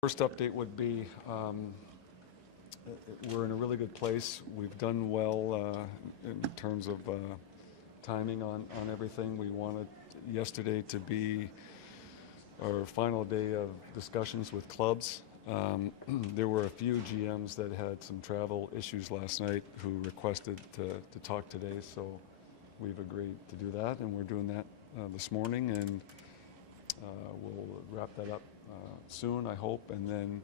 First update would be we're in a really good place. We've done well in terms of timing on everything. We wanted yesterday to be our final day of discussions with clubs. There were a few GMs that had some travel issues last night who requested to talk today, so we've agreed to do that, and we're doing that this morning, and we'll wrap that up soon, I hope, and then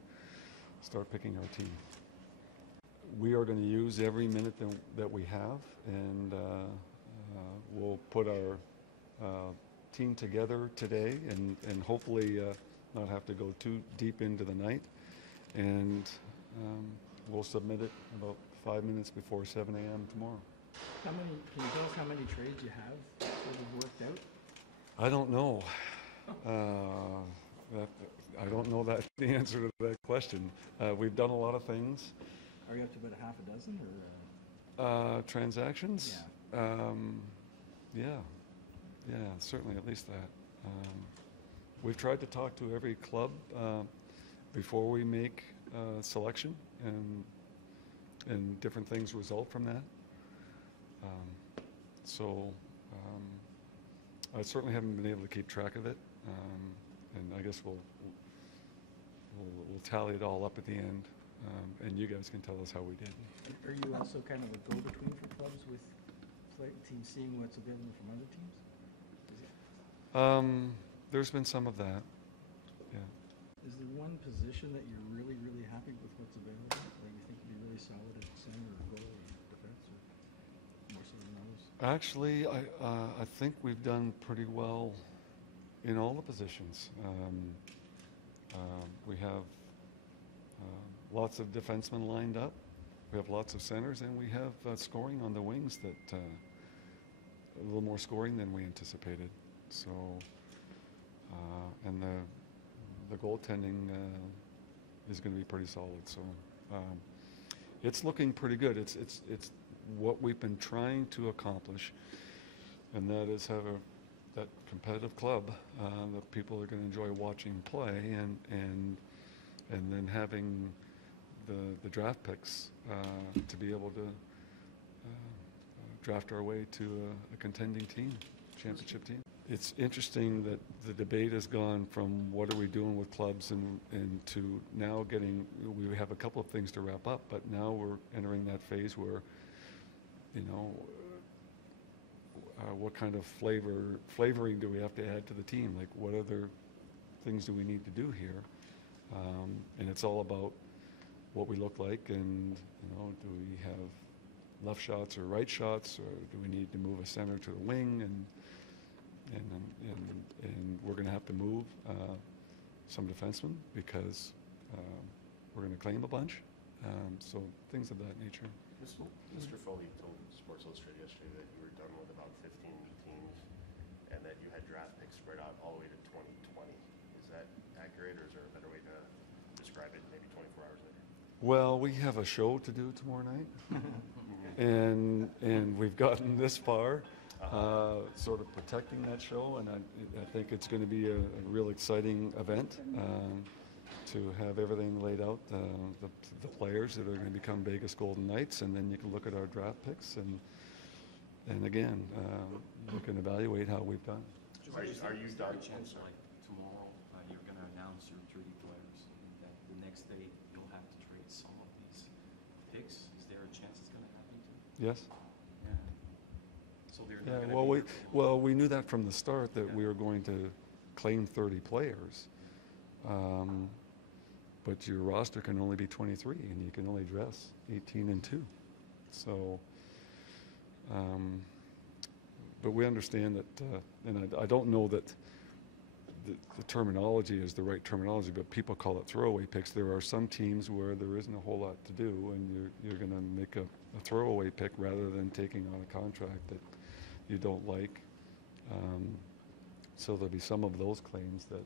start picking our team. We are going to use every minute that we have, and we'll put our team together today and hopefully not have to go too deep into the night. And we'll submit it about 5 minutes before 7 a.m. tomorrow. Can you tell us how many trades you have that have worked out? I don't know. I don't know the answer to that question. We've done a lot of things. Are you up to about a half a dozen? Or transactions? Yeah. Yeah, certainly at least that. We've tried to talk to every club before we make selection, and different things result from that. So I certainly haven't been able to keep track of it, and I guess we'll tally it all up at the end, and you guys can tell us how we did. Are you also kind of a go-between for clubs with teams seeing what's available from other teams? There's been some of that, yeah. Is there one position that you're really, really happy with what's available? Like you think you'd be really solid at center or goal or defense, or more so than others? Actually, I think we've done pretty well in all the positions. We have lots of defensemen lined up. We have lots of centers, and we have scoring on the wings that a little more scoring than we anticipated. So, and the goaltending is going to be pretty solid. So, it's looking pretty good. It's what we've been trying to accomplish, and that is have that competitive club that people are going to enjoy watching play, and then having the draft picks to be able to draft our way to a contending team, championship team. It's interesting that the debate has gone from what are we doing with clubs and to now we have a couple of things to wrap up, but now we're entering that phase where, what kind of flavoring do we have to add to the team? Like, what other things do we need to do here? And it's all about what we look like, and do we have left shots or right shots, or do we need to move a center to the wing, and we're going to have to move some defensemen because we're going to claim a bunch. So things of that nature. Mr. Foley told Sports Illustrated yesterday that you were done with about 15 teams and that you had draft picks spread out all the way to 2020. Is that accurate, or is there a better way to describe it maybe 24 hours later? Well, we have a show to do tomorrow night, and we've gotten this far, sort of protecting that show, and I think it's going to be a real exciting event to have everything laid out, the players that are going to become Vegas Golden Knights, and then you can look at our draft picks, and again, you can evaluate how we've done. Are you done? Chance, like tomorrow, you're going to announce your 30 players, and that the next day you'll have to trade some of these picks. Is there a chance it's going to happen too? Yes. Yeah. So they're Yeah. Well, We knew that from the start that we were going to claim 30 players, but your roster can only be 23, and you can only dress 18 and 2. So, but we understand that, and I don't know that the terminology is the right terminology, but people call it throwaway picks. There are some teams where there isn't a whole lot to do, and you're going to make a throwaway pick rather than taking on a contract that you don't like. So there'll be some of those claims that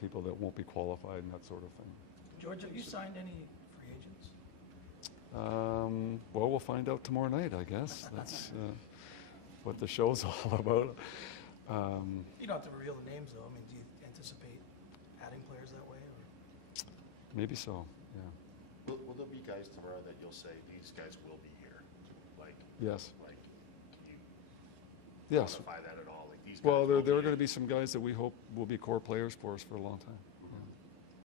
people that won't be qualified and that sort of thing. George, have you signed any free agents? Well, we'll find out tomorrow night, I guess. That's what the show's all about. You don't have to reveal the names, though. I mean, do you anticipate adding players that way? Or? Maybe so, yeah. Will there be guys tomorrow that you'll say, these guys will be here? Like, Yes. like, can you Yes. quantify that at all? Like, these guys Well, there will are be going to be some guys that we hope will be core players for us for a long time.